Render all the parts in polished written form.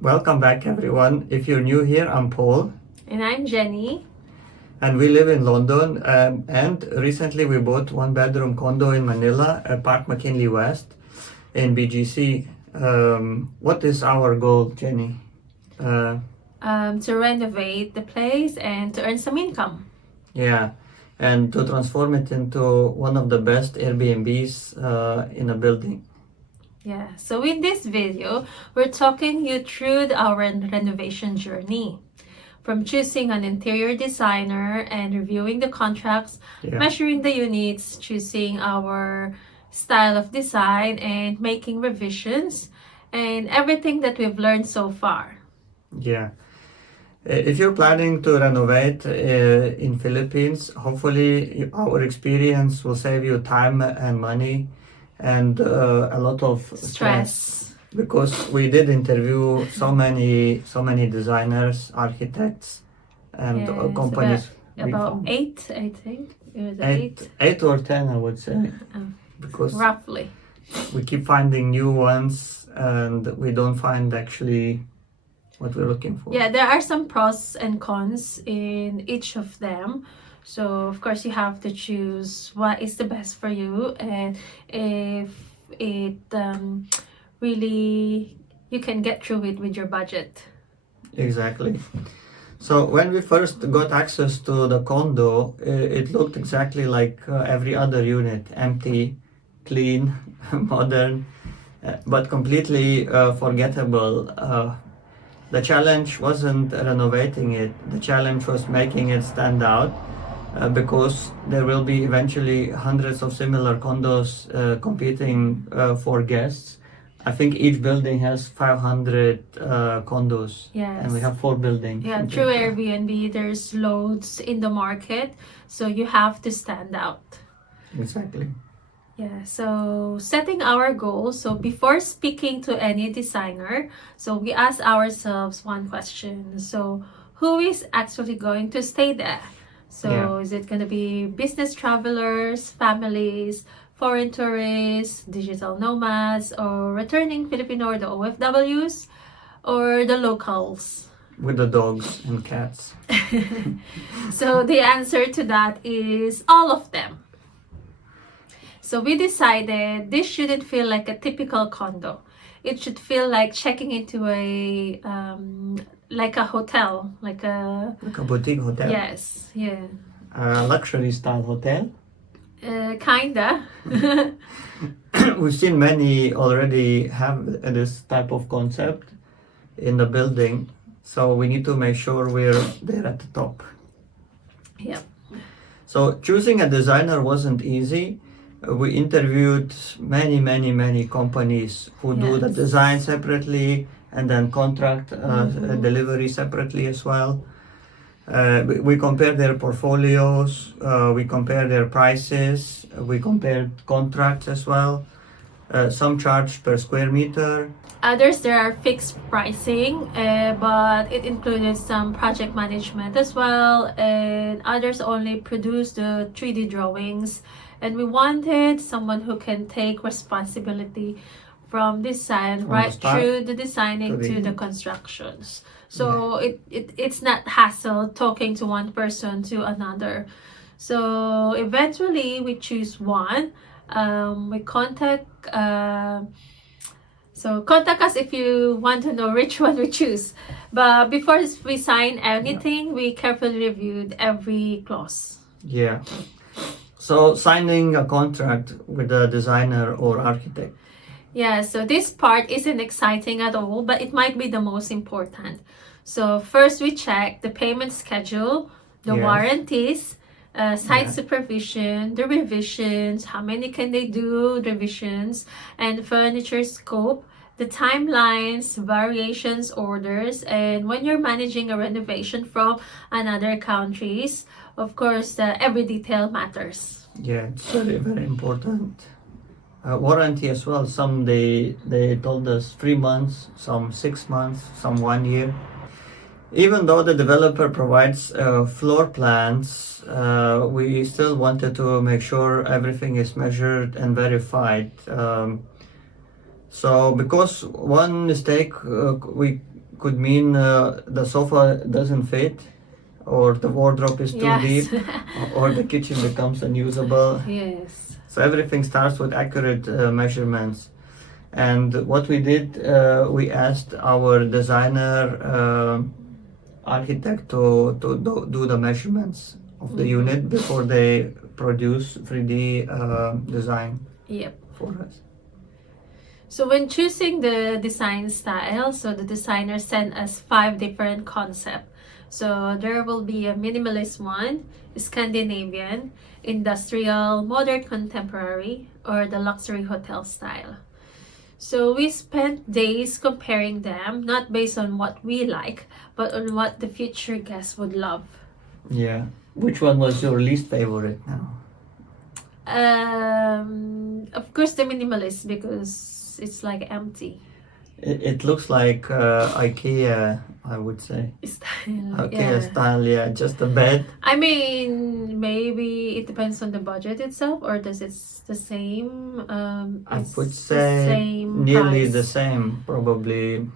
Welcome back, everyone. If you're new here, I'm Paul, And I'm Jenny. and we live in London. And recently, we bought one-bedroom condo in Manila, Park McKinley West, in BGC. What is our goal, Jenny? To renovate the place and to earn some income. Yeah, and to transform it into one of the best Airbnbs in a building. Yeah, so in this video, we're talking you through our renovation journey. From choosing an interior designer and reviewing the contracts, Yeah. measuring the units, choosing our style of design, and making revisions, and everything that we've learned so far. Yeah. If you're planning to renovate in Philippines, hopefully our experience will save you time and money and a lot of stress. Because we did interview so many designers, architects, and Yes, companies. About 8, I think. It was 8. 8 or 10, I would say, because Roughly. we keep finding new ones and we don't find actually what we're looking for. Yeah, there are some pros and cons in each of them. So of course you have to choose what is the best for you, and if it really you can get through it with your budget. Exactly. So when we first got access to the condo, it looked exactly like every other unit, empty, clean, modern, but completely forgettable. The challenge wasn't renovating it, the challenge was making it stand out, because there will be eventually hundreds of similar condos competing for guests. I think each building has 500 condos. Yes. And we have 4 buildings. Yeah, through Airbnb, there's loads in the market, so you have to stand out. Exactly. Yeah, so setting our goals. So before speaking to any designer, so we ask ourselves one question. So who is actually going to stay there? So Is it going to be business travelers, families, foreign tourists, digital nomads, or returning Filipino or the OFWs, or the locals? With the dogs and cats. So the answer to that is all of them. So we decided this shouldn't feel like a typical condo. It should feel like checking into a like a hotel, like a boutique hotel. Yes, yeah. Luxury style hotel. Kinda. We've seen many already have this type of concept in the building, so we need to make sure we're there at the top. Yeah. So choosing a designer wasn't easy. We interviewed many companies who do the design separately and then contract delivery separately as well. We compared their portfolios, we compared their prices, we compared contracts as well. Some charged per square meter. Others, there are fixed pricing, but it included some project management as well, and others only produced the 3D drawings. And we wanted someone who can take responsibility from design right through the designing to the constructions. So it's not hassle talking to one person to another. So eventually we choose one. We contact contact us if you want to know which one we choose. But before we sign anything, we carefully reviewed every clause. Yeah. So signing a contract with a designer or architect. Yeah, so this part isn't exciting at all, but it might be the most important. So first we check the payment schedule, the warranties, site supervision, the revisions, how many can they do, revisions, and furniture scope, the timelines, variations, orders, and when you're managing a renovation from another countries, of course, every detail matters. Yeah, it's very important. Warranty as well. Some they told us 3 months, some 6 months, some 1 year. Even though the developer provides floor plans, we still wanted to make sure everything is measured and verified. So because one mistake we could mean the sofa doesn't fit, or the wardrobe is too Yes. deep, or the kitchen becomes unusable. Yes. So everything starts with accurate measurements. And what we did, we asked our designer architect to do the measurements of the unit before they produce 3D design Yep. for us. So when choosing the design style, so the designer sent us 5 different concepts. So there will be a minimalist one, Scandinavian, industrial, modern contemporary, or the luxury hotel style. So we spent days comparing them, not based on what we like, but on what the future guests would love. Yeah. Which one was your least favorite now? Of course, the minimalist, because it's like empty. It looks like IKEA, I would say. Style, IKEA style, yeah, just a bed. I mean, maybe it depends on the budget itself, or does it's the same? I It's would the say same nearly price. the same, probably.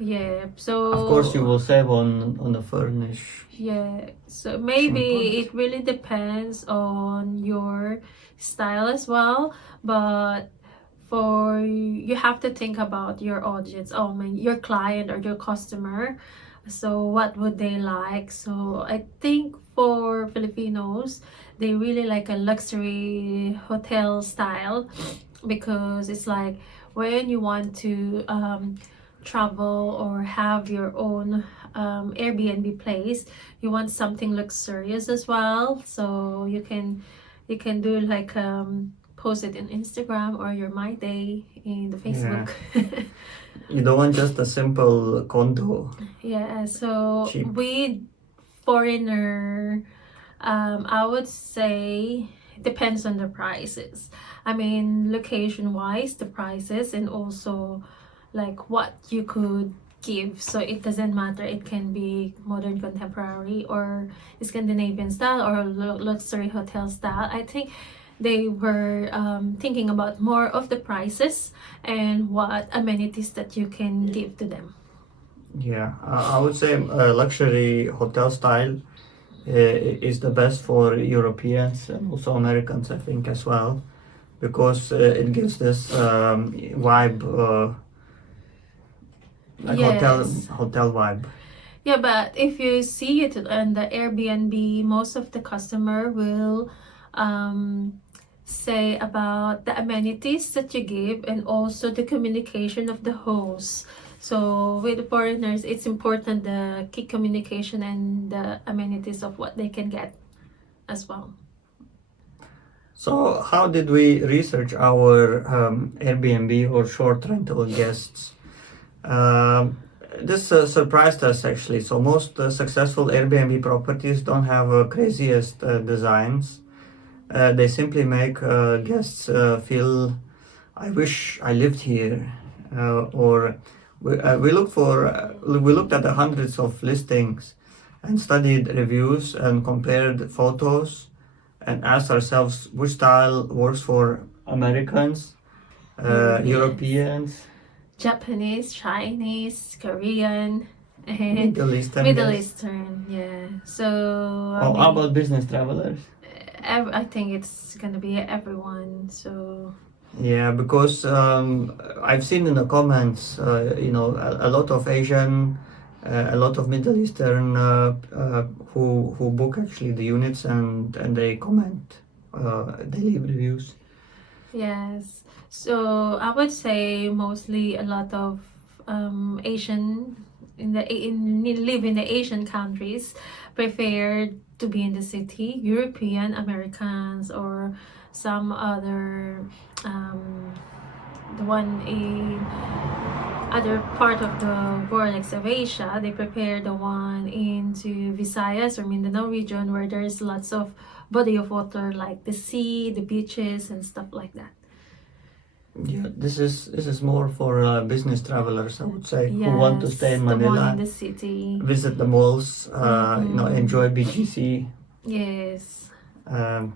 Yeah. So Of course, you will save on the furnish. yeah. So part. maybe it really depends on your style as well, but for you have to think about your audience, I mean your client or your customer. So what would they like? So I think for Filipinos, they really like a luxury hotel style, because it's like when you want to travel or have your own Airbnb place, you want something luxurious as well. So you can do like post it in Instagram or your My Day in the Facebook. You don't want just a simple condo. Yeah, so Cheap. with foreigner, I would say it depends on the prices. I mean, location wise, the prices, and also like what you could give. So it doesn't matter, it can be modern contemporary or Scandinavian style or luxury hotel style. I think they were thinking about more of the prices and what amenities that you can give to them. Yeah, I would say luxury hotel style is the best for Europeans and also Americans, I think, as well, because it gives this vibe, like Yes. hotel vibe. Yeah, but if you see it on the Airbnb, most of the customer will say about the amenities that you give and also the communication of the host. So with foreigners, it's important the key communication and the amenities of what they can get as well. So, how did we research our Airbnb or short rental guests? This surprised us actually. So, most successful Airbnb properties don't have craziest designs. They simply make guests feel, I wish I lived here. Or we looked at the hundreds of listings and studied reviews and compared photos and asked ourselves which style works for Americans, Europeans, Japanese, Chinese, Korean, and Middle Eastern. Middle guests. Eastern. Yeah. So Oh, how about business travelers? I think it's gonna be everyone. So Yeah, because I've seen in the comments, a lot of Asian, a lot of Middle Eastern who book actually the units and they comment, they leave reviews. yes. So I would say mostly a lot of Asian live in the Asian countries prefer to be in the city. European Americans or some other the one in other part of the world like South Asia, they prepare the one into Visayas or Mindanao region where there's lots of body of water like the sea, the beaches and stuff like that. Yeah, this is more for business travelers, I would say, who want to stay in the one Manila, in the city. visit the malls, enjoy BGC. Yes. Um,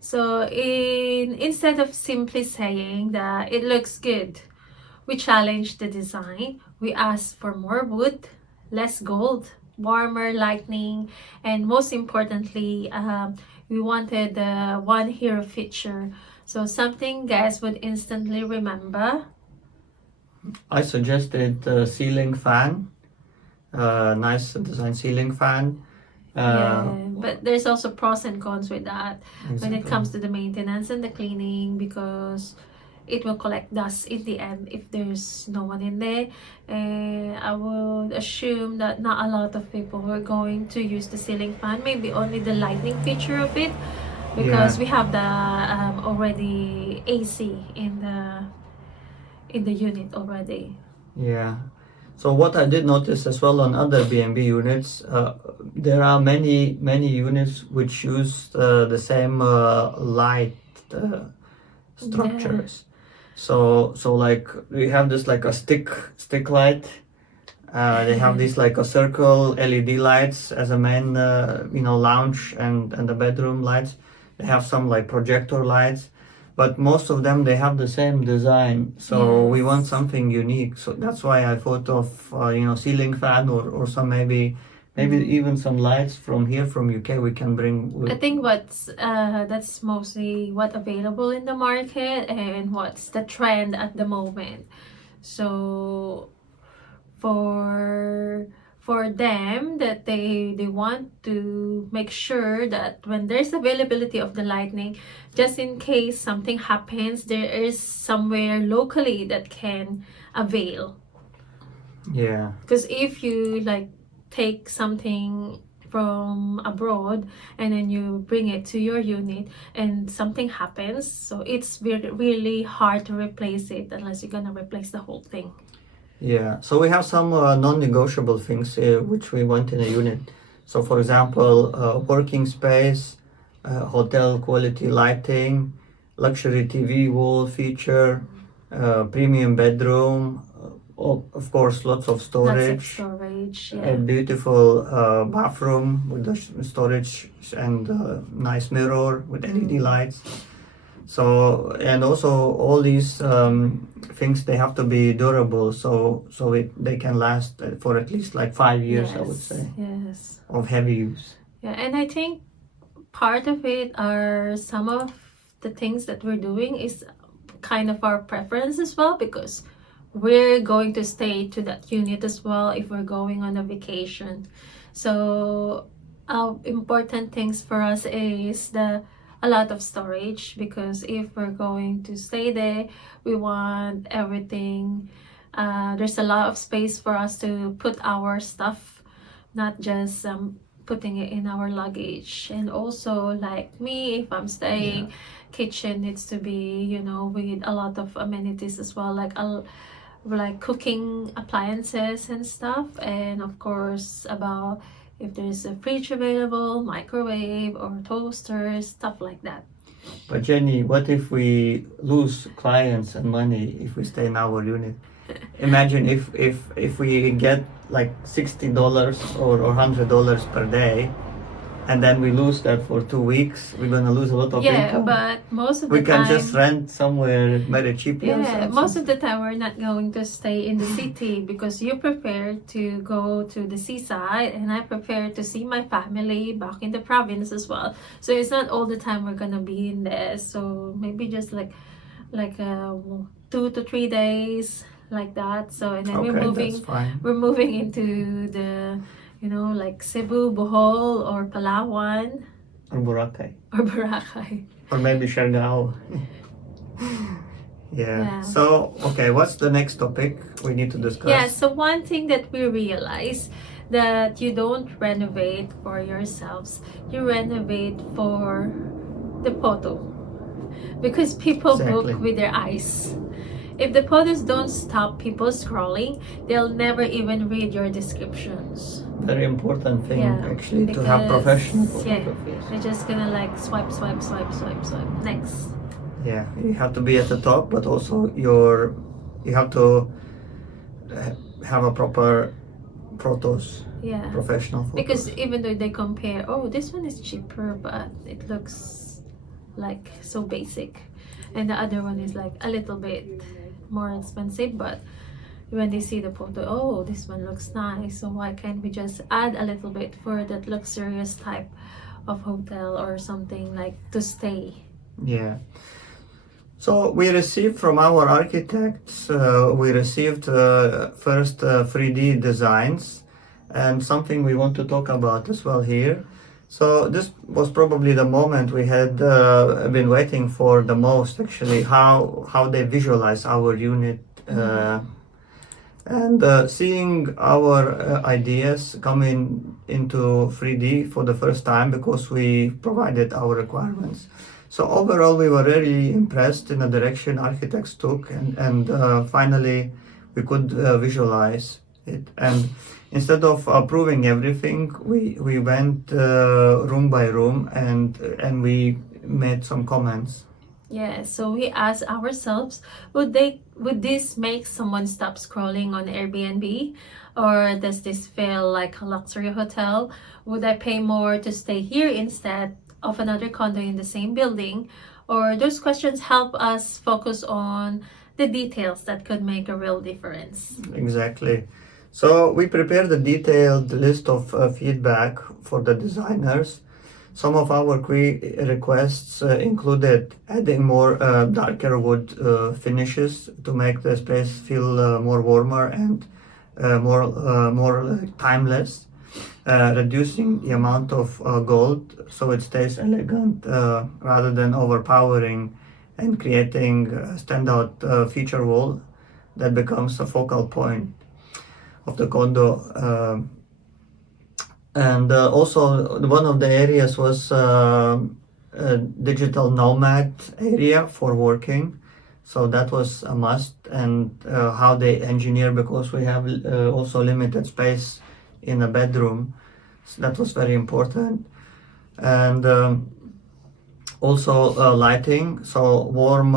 So instead of simply saying that it looks good, We challenged the design. We asked for more wood, less gold, warmer lighting, and most importantly, we wanted the one hero feature. So something guests would instantly remember. I suggested a ceiling fan, nice design ceiling fan. Yeah, but there's also pros and cons with that when it Exactly. comes to the maintenance and the cleaning, because it will collect dust in the end if there's no one in there. And I would assume that not a lot of people were going to use the ceiling fan, maybe only the lighting feature of it, because Yeah. we have the already AC in the unit already. Yeah. So what I did notice as well on other B&B units, there are many units which use the same light structures. So like we have this like a stick light. They have these like a circle LED lights as a main lounge and the bedroom lights. They have some like projector lights, but most of them they have the same design. So we want Yes. something unique. So that's why I thought of ceiling fan or some maybe even some lights from here from UK we can bring. I think that's mostly what available in the market and what's the trend at the moment. So for them, that they want to make sure that when there's availability of the lightning, just in case something happens, there is somewhere locally that can avail. Yeah. Because if you like take something from abroad and then you bring it to your unit and something happens, so it's really hard to replace it unless you're gonna replace the whole thing. Yeah, so we have some non-negotiable things which we want in a unit. So, for example, working space, hotel quality lighting, luxury TV wall feature, premium bedroom, of course, lots of storage, Yeah. a beautiful bathroom with the storage and nice mirror with LED lights. So and also all these things they have to be durable, so they can last for at least like 5 years, I would say, Yes. of heavy use. Yeah, and I think part of it are some of the things that we're doing is kind of our preference as well, because we're going to stay to that unit as well if we're going on a vacation. So important things for us is a lot of storage, because if we're going to stay there, we want everything. There's a lot of space for us to put our stuff, not just putting it in our luggage. And also, like me, if I'm staying, kitchen needs to be with a lot of amenities as well, like cooking appliances and stuff, and of course about if there's a fridge available, microwave or toaster, stuff like that. But Jenny, what if we lose clients and money if we stay in our unit? Imagine if we get like $60 or $100 per day, and then we lose that for 2 weeks, we're gonna lose a lot of income. But most of We the can time, just rent somewhere very cheaply. most of the time we're not going to stay in the city, because you prefer to go to the seaside and I prefer to see my family back in the province as well. So it's not all the time we're gonna be in there. So maybe just like 2 to 3 days, like that. So and then That's fine. we're moving into the like Cebu, Bohol, or Palawan, Or Boracay. or Boracay. Or maybe Siargao. Yeah. So, okay, what's the next topic we need to discuss? Yeah, so one thing that we realize, that you don't renovate for yourselves, you renovate for the photo, because people book with their eyes. If the photos don't stop people scrolling, they'll never even read your descriptions. Very important thing, actually, to have professional photographers. They're just gonna like swipe, next. Yeah, you have to be at the top, but also you have to have a proper photos. Yeah. Professional photos. Because even though they compare, oh, this one is cheaper, but it looks like so basic, and the other one is like a little bit more expensive, but when they see the photo, oh, this one looks nice, so why can't we just add a little bit for that luxurious type of hotel or something like to stay. Yeah. So we received from our architects, we received first 3D designs, and something we want to talk about as well here. So this was probably the moment we had been waiting for the most, actually, how they visualize our unit. And seeing our ideas coming into 3D for the first time, because we provided our requirements. So overall, we were really impressed in the direction architects took, and finally we could visualize it. And instead of approving everything, we went room by room, and we made some comments. Yeah, so we asked ourselves, would this make someone stop scrolling on Airbnb? Or does this feel like a luxury hotel? Would I pay more to stay here instead of another condo in the same building? Or those questions help us focus on the details that could make a real difference. Exactly. So we prepared a detailed list of feedback for the designers. Some of our key requests included adding more darker wood finishes to make the space feel more warmer and more timeless, reducing the amount of gold so it stays elegant rather than overpowering, and creating a standout feature wall that becomes a focal point of the condo. And also one of the areas was a digital nomad area for working. So that was a must, and how they engineer, because we have also limited space in a bedroom. So that was very important. And also lighting, so warm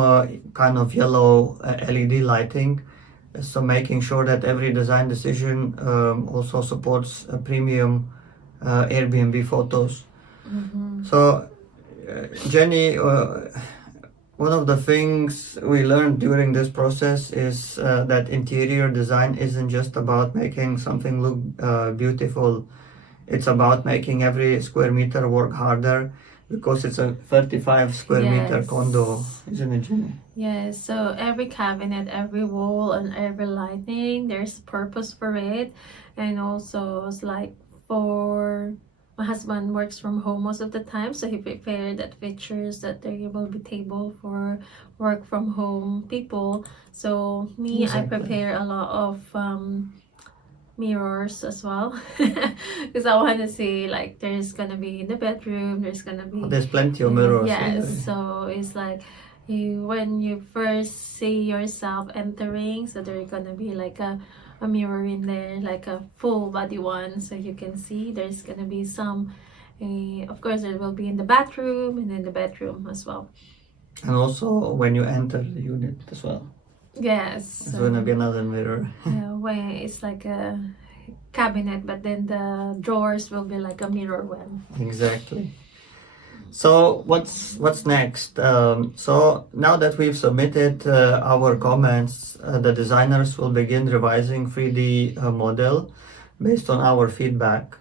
kind of yellow LED lighting. So making sure that every design decision also supports a premium Airbnb photos. So Jenny, one of the things we learned during this process is that interior design isn't just about making something look beautiful. It's about making every square meter work harder, because it's a 35 square meter condo, isn't it, Jenny? Yes, so every cabinet, every wall, and every lighting, there's a purpose for it. And also, it's like, for my husband works from home most of the time, so he prepared that features that there will be table for work from home people. So me, Exactly. I prepare a lot of mirrors as well, because I want to see, like, there's gonna be in the bedroom, there's gonna be There's plenty of mirrors. yes, so it's like when you first see yourself entering, so there's gonna be like a mirror in there, like a full body one, so you can see there's gonna be some of course there will be in the bathroom and in the bedroom as well. And also when you enter the unit as well. Yes. There's gonna be another mirror. Yeah, when it's like a cabinet, but then the drawers will be like a mirror one. Exactly. So what's next? So now that we've submitted our comments, the designers will begin revising 3D model based on our feedback.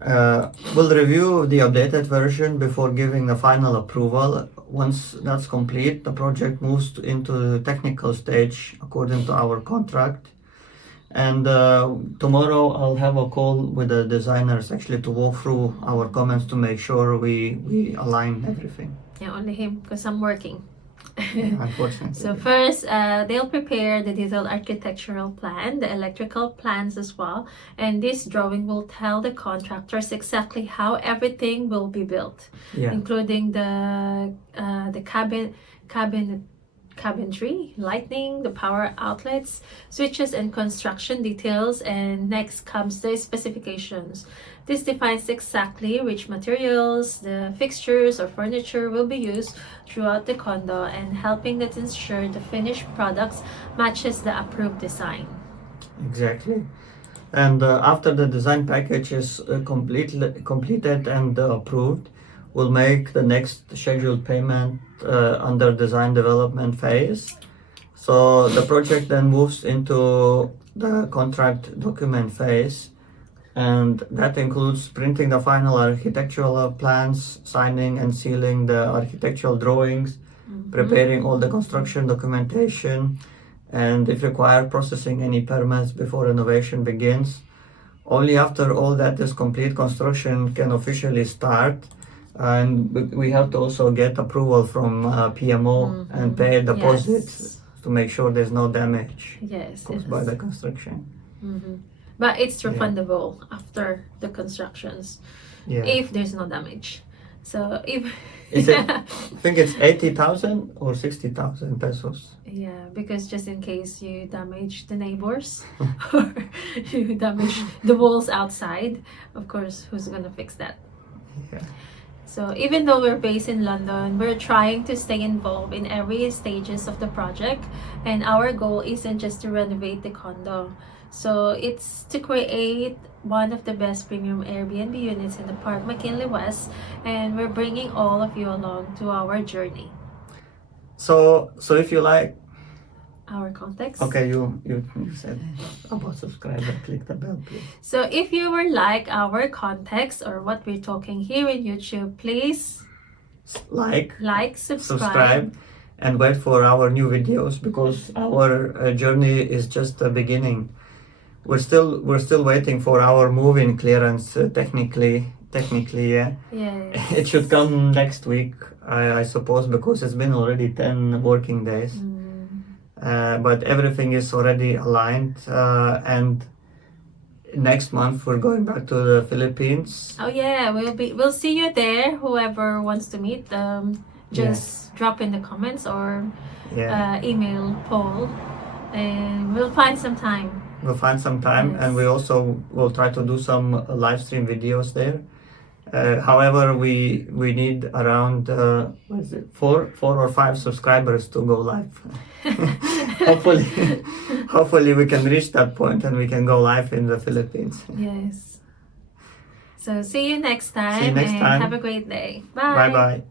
We'll review the updated version before giving the final approval. Once that's complete, the project moves into the technical stage according to our contract. And tomorrow I'll have a call with the designers actually to walk through our comments to make sure we align everything. Yeah, only him, because I'm working. Unfortunately. So first, they'll prepare the detailed architectural plan, the electrical plans as well, and this drawing will tell the contractors exactly how everything will be built, including the cabinetry, lighting, the power outlets, switches, and construction details. And next comes the specifications. This defines exactly which materials, the fixtures or furniture will be used throughout the condo, and helping that ensure the finished products matches the approved design. Exactly. And after the design package is completed and approved, we'll make the next scheduled payment under design development phase. So the project then moves into the contract document phase, and that includes printing the final architectural plans, signing and sealing the architectural drawings, preparing all the construction documentation, and if required, processing any permits before renovation begins. Only after all that is complete, construction can officially start. And we have to also get approval from PMO and pay a deposit to make sure there's no damage caused by the construction. But it's refundable after the constructions if there's no damage. So if Is it, I think it's 80,000 or 60,000 pesos. Yeah, because just in case you damage the neighbors or you damage the walls outside, of course, who's gonna fix that? Yeah. So even though we're based in London, we're trying to stay involved in every stages of the project, and our goal isn't just to renovate the condo. So it's to create one of the best premium Airbnb units in the Park McKinley West, and we're bringing all of you along to our journey. So if you like our context. Okay, you said about subscribe and click the bell, please. So if you were like our context or what we're talking here in YouTube, please like, subscribe, and wait for our new videos, because our journey is just the beginning. We're still waiting for our move-in clearance. Technically, yeah. Yes. It should come next week, I suppose, because it's been already 10 working days. But everything is already aligned, and next month we're going back to the Philippines. Oh yeah, we'll see you there. Whoever wants to meet, just drop in the comments or email Paul, and we'll find some time. And we also will try to do some live stream videos there. However, we need around 4 or 5 subscribers to go live. hopefully we can reach that point and we can go live in the Philippines. Yes. So see you next time. And have a great day. Bye. Bye.